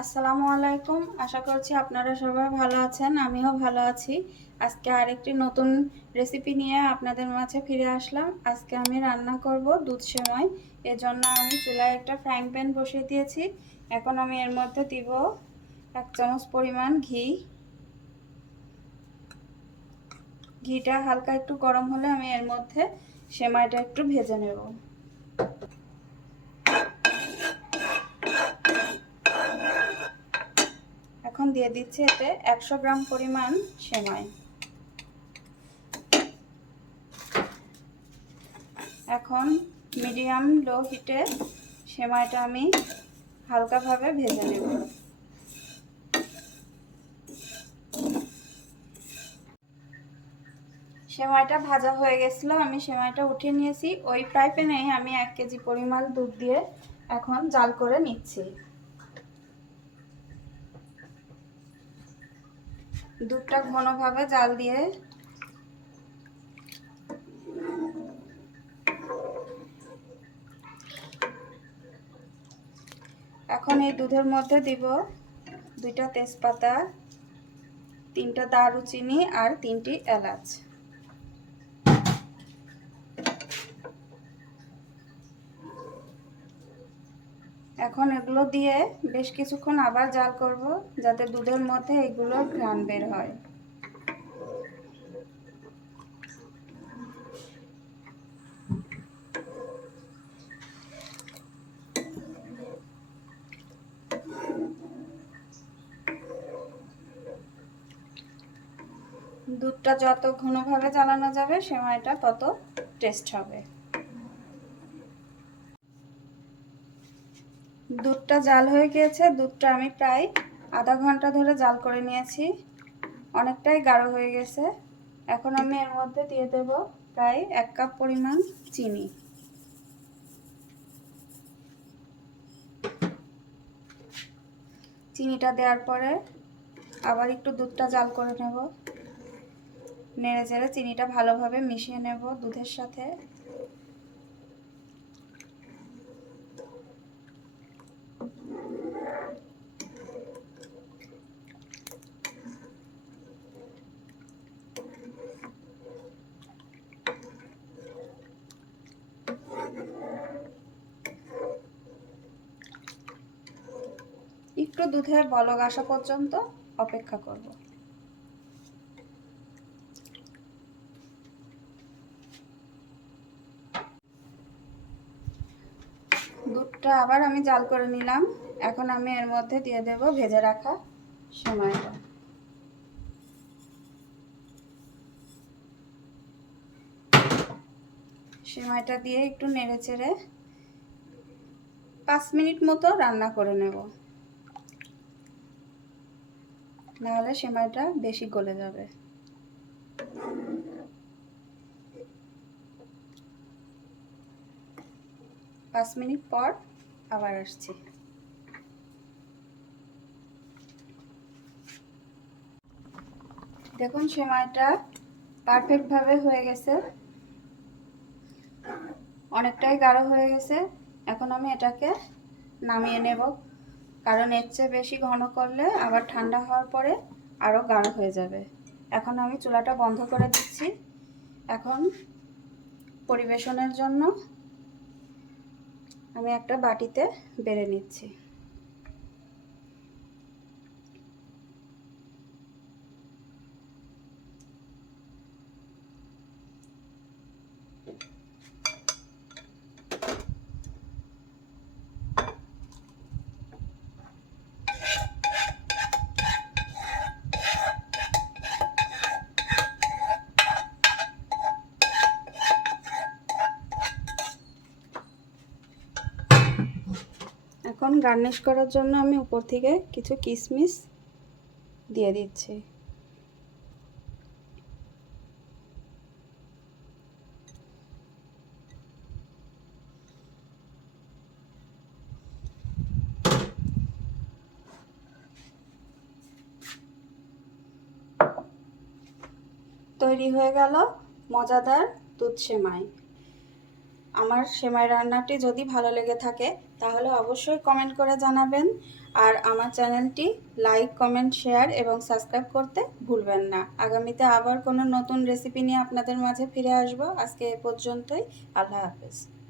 আসসালামু আলাইকুম। আশা করছি আপনারা সবাই ভালো আছেন, আমিও ভালো আছি। আজকে আরেকটি নতুন রেসিপি নিয়ে আপনাদের মাঝে ফিরে আসলাম। আজকে আমি রান্না করব দুধ সেমাই। এজন্য আমি চুলায় একটা ফ্রাইং প্যান বসিয়ে দিয়েছি। এখন আমি এর মধ্যে দিব 1 চামচ পরিমাণ ঘি। ঘিটা হালকা একটু গরম হলে আমি এর মধ্যে সেমাইটা একটু ভেজে নেব। এখন দিয়ে দিচ্ছি এতে 100 গ্রাম পরিমাণ সেমাই। এখন মিডিয়াম লো হিটে সেমাইটা আমি হালকাভাবে ভেজে নেব। সেমাইটা ভাজা হয়ে গেছিলো, আমি সেমাইটা উঠিয়ে নিয়েছি। ওই ফ্রাই প্যানেই আমি 1 কেজি পরিমাণ দুধ দিয়ে এখন জাল করে নিচ্ছি। দুধটা ঘনভাবে জাল দিয়ে এখন এই দুধের মধ্যে দিব 2টা তেজপাতা, 3টা দারুচিনি আর 3টি এলাচ। এখন এগুলো দিয়ে বেশ কিছুক্ষণ আবার জাল করব, যাতে দুধের মধ্যে এগুলো ঘ্রাণ বের হয়। দুধটা যত ঘনভাবে জ্বালানো যাবে সেমাইটা তত টেস্ট হবে। দুধটা জাল হয়ে গিয়েছে। দুধটা আমি প্রায় আধা ঘন্টা ধরে জাল করে নিয়েছি, অনেকটাই গাঢ় হয়ে গেছে। এখন আমি এর মধ্যে দিয়ে দেব প্রায় 1 কাপ পরিমাণ চিনি। চিনিটা দেওয়ার পরে আবার একটু দুধটা জাল করে নেব। নেড়ে চেড়ে চিনিটা ভালোভাবে মিশিয়ে নেব দুধের সাথে। একটু দুধের বলক আসা পর্যন্ত অপেক্ষা করব। দুধটা আবার আমি জাল করে নিলাম। এখন আমি এর মধ্যে দিয়ে দেব ভেজে রাখা সেমাইটা। সেমাইটা দিয়ে একটু নেড়ে চেড়ে 5 মিনিট মতো রান্না করে নেব, নাহলে সেমাইটা বেশি গলে যাবে। পাঁচ মিনিট পর আবার আসছি। দেখুন সেমাইটা পারফেক্টভাবে হয়ে গেছে, অনেকটাই গাঢ় হয়ে গেছে। এখন আমি এটাকে নামিয়ে নেব, কারণ এর চেয়ে বেশি ঘন করলে আবার ঠান্ডা হওয়ার পরে আরও গাঢ় হয়ে যাবে। এখন আমি চুলাটা বন্ধ করে দিচ্ছি। এখন পরিবেশনের জন্য আমি একটা বাটিতে বেড়ে নিচ্ছি। এখন গার্নিশ করার জন্য আমি উপর থেকে কিছু কিশমিশ দিয়ে দিচ্ছি। তৈরি হয়ে গেল মজাদার দুধ সেমাই। আমার সেমাই রান্নাটি যদি ভালো লেগে থাকে তাহলে অবশ্যই কমেন্ট করে জানাবেন। আর আমার চ্যানেলটি লাইক, কমেন্ট, শেয়ার এবং সাবস্ক্রাইব করতে ভুলবেন না। আগামীতে আবার কোনো নতুন রেসিপি নিয়ে আপনাদের মাঝে ফিরে আসবো। আজকে এ পর্যন্তই। আল্লাহ হাফেজ।